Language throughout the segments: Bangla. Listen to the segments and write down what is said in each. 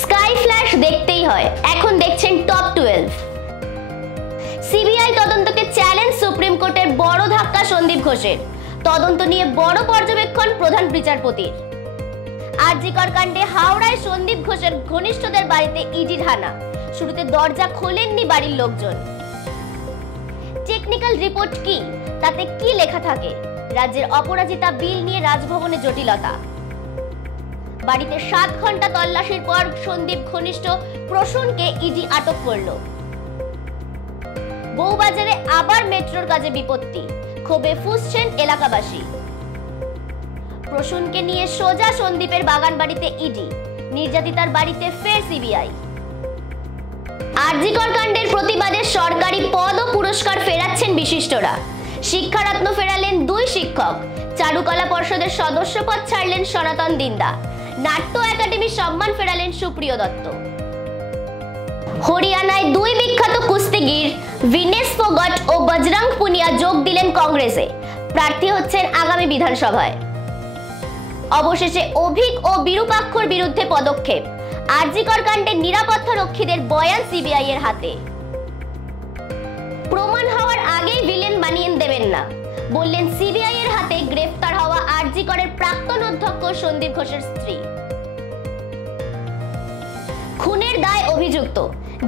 স্কাই ফ্ল্যাশ দেখতেই হয়, এখন দেখছেন টপ 12। সিবিআই তদন্তকে চ্যালেঞ্জ সুপ্রিম কোর্টের বড় ধাক্কা সন্দীপ ঘোষের। তদন্ত নিয়ে বড় পর্যবেক্ষণ প্রধান বিচারপতির। আরজিকর কাণ্ডে হাওড়ায় সন্দীপ ঘোষের ঘনিষ্ঠদের বাড়িতে ইডির হানা, শুরুতে দরজা খোলেননি বাড়ির লোকজন। টেকনিক্যাল রিপোর্ট কি, তাতে কি লেখা থাকে? রাজ্যের অপরাজিতা বিল নিয়ে রাজভবনে জটিলতা। বাড়িতে 7 ঘন্টা তল্লাশির পর সন্দীপ ঘনিষ্ঠ প্রসূনকে ইডি আটক করল। বউবাজারে আবার মেট্রোর কাজে বিপত্তি, ক্ষোভে ফুঁসছেন এলাকাবাসী। প্রসূনকে নিয়ে সোজা সন্দীপের বাগান বাড়িতে ইডি, নির্যাতিতার বাড়িতে ফের সিবিআই। আরজিকর কাণ্ডের প্রতিবাদে সরকারি পদ ও পুরস্কার ফেরাচ্ছেন বিশিষ্টরা। শিক্ষারত্ন ফেরালেন 2 শিক্ষক, চারুকলা পর্ষদের সদস্য পদ ছাড়লেন সনাতন দিন্দা, নাট্য একাডেমির সম্মান ফেরালেন সুপ্রিয় দত্ত। হরিয়ানায় 2 বিখ্যাত কুস্তিগির ভিনেস ফোগট ও বজরং পুনিয়া যোগ দিলেন কংগ্রেসে, প্রার্থী হচ্ছেন আগামী বিধানসভায়। অবশেষে অভিক ও বিরূপাক্ষর বিরুদ্ধে পদক্ষেপ, আরজিকর কাণ্ডের নিরাপত্তা রক্ষীদের বয়ান সিবিআই এর হাতে। প্রমাণ হওয়ার আগেই ভিলেন বানিয়ে দেবেন না, বললেন সিবিআই এর হাতে গ্রেফতার হওয়া আরজিকরের প্রাক্তন অধ্যক্ষ সন্দীপ ঘোষের স্ত্রী। খুনের দায় অভিযুক্ত,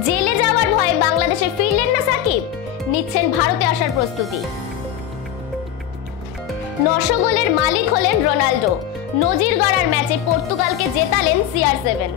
জেলে যাওয়ার ভয়ে বাংলাদেশে ফিরলেন না সাকিব, নিচ্ছেন ভারতে আসার প্রস্তুতি। 900 গোলের মালিক হলেন রোনাল্ডো, নজির গড়ার ম্যাচে পর্তুগালকে জেতালেন CR7।